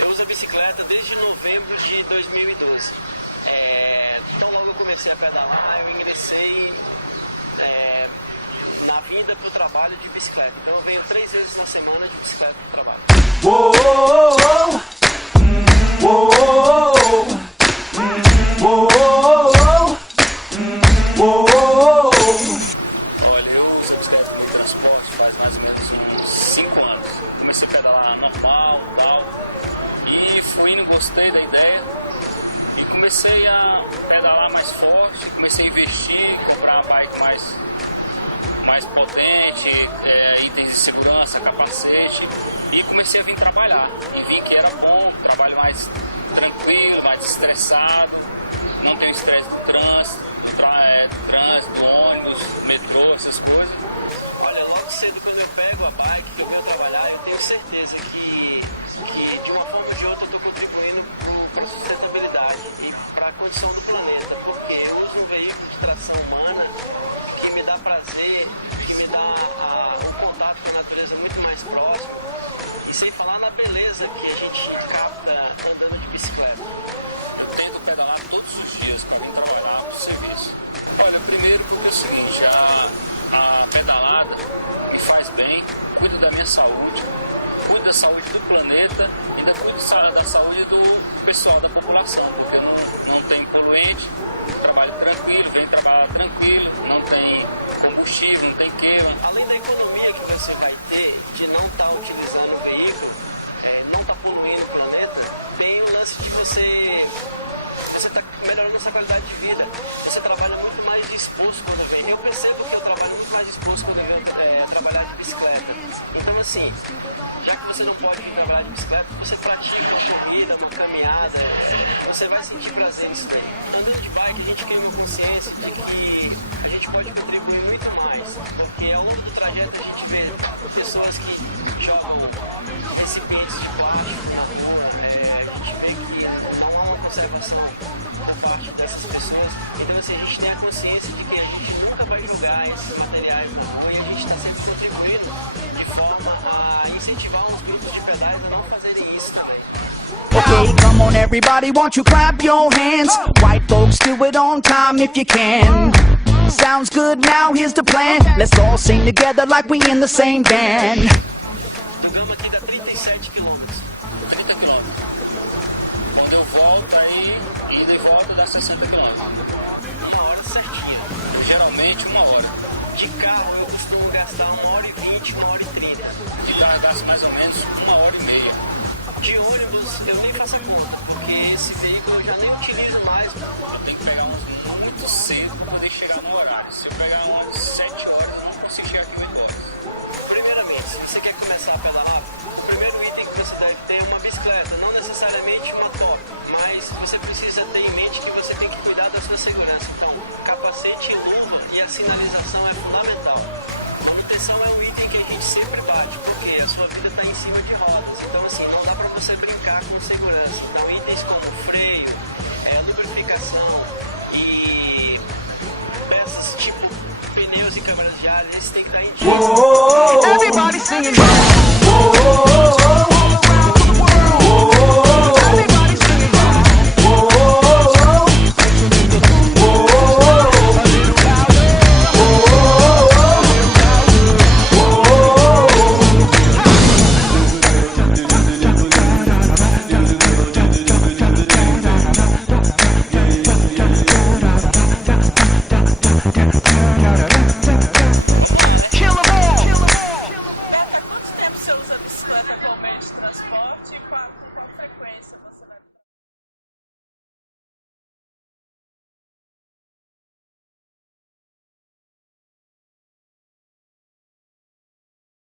Eu uso a bicicleta desde novembro de 2012. Então logo eu comecei a pedalar, eu ingressei na vinda para o trabalho de bicicleta. Então eu venho 3 vezes na semana de bicicleta para o trabalho. Olha, eu uso a bicicleta no meio de transporte faz mais ou menos uns 5 anos. Comecei a pedalar normal, tal, e fui indo, gostei da ideia e comecei a pedalar mais forte, comecei a investir, comprar uma bike mais potente, itens de segurança, capacete, e comecei a vir trabalhar. E vi que era bom, trabalho mais tranquilo, mais estressado, não tenho estresse do trânsito, do ônibus, metrô, essas coisas. Olha, logo cedo quando eu pego a bike, que eu venho trabalhar, eu tenho certeza que de uma forma ou de outra eu estou contribuindo para a sustentabilidade e para a condição do planeta, porque eu uso um veículo de tração humana que me dá prazer, que me dá o contato com a natureza muito mais próximo, e sem falar na beleza que a gente capta andando de bicicleta. Eu tento pedalar todos os dias para vir trabalhar para o serviço. Olha, primeiro porque é o seguinte, a pedalada me faz bem, cuido da minha saúde, cuido da saúde do planeta, ainda cuido da saúde do pessoal, da população, porque eu não tenho poluente, trabalho tranquilo, venho trabalhar tranquilo, não tem combustível, não tem queima. Além da economia que você vai ter de não estar utilizando o veículo, não estar poluindo o planeta, tem o lance de você está melhorando a sua qualidade de vida. Você trabalha muito mais disposto quando vem. Eu percebo que eu trabalho muito mais disposto quando eu venho trabalhar de bicicleta. Então assim, já que você não pode vir trabalhar de bicicleta, você pratica uma corrida, uma caminhada, você vai sentir prazer nisso daí. Andando de bike, a gente cria uma consciência de que a gente pode contribuir muito mais, porque ao longo do trajeto a gente vê pessoas que jogam recipientes de plástico na rua, a gente vê que não há uma conservação por parte dessas pessoas. Então assim, a gente tem a consciência de que a gente nunca vai jogar esses materiais na rua e a gente está sempre contribuindo de forma a incentivar os grupos de pedais a não fazerem isso também. Okay, come on everybody, won't you clap your hands? White folks, do it on time if you can. Sounds good, now here's the plan. Let's all sing together like we in the same band. Do Gama aqui dá 37 km. 30 km. Quando eu volto aí, ida e volta dá 60 km. 1 hora certinha. Geralmente 1 hora. De carro eu costumo gastar 1h20, 1h30. De carro eu gasto mais ou menos 1h30. De ônibus eu nem faço a conta, porque esse veículo eu já nem utilizo mais. Eu tenho que pegar ônibus muito cedo para poder chegar no horário. Se eu pegar um ônibus 7 horas, eu não consigo chegar aqui 8 horas. Primeiramente, se você quer começar a pedalar, o primeiro item que você deve ter é uma bicicleta, não necessariamente uma top, mas você precisa ter em mente que você tem que cuidar da sua segurança. Então, capacete, luva e a sinalização é fundamental. Manutenção é um item que a gente sempre bate, porque a sua vida está em cima de rodas, então assim, não dá para você brincar com segurança. Então itens como freio, lubrificação e peças tipo pneus e câmeras de ar, esses tem que estar em dia. Everybody singing all around the world. Everybody singing a little louder. Vamos lá, né? Beto, há quanto tempo você usa a bicicleta como meio de transporte e com qual frequência você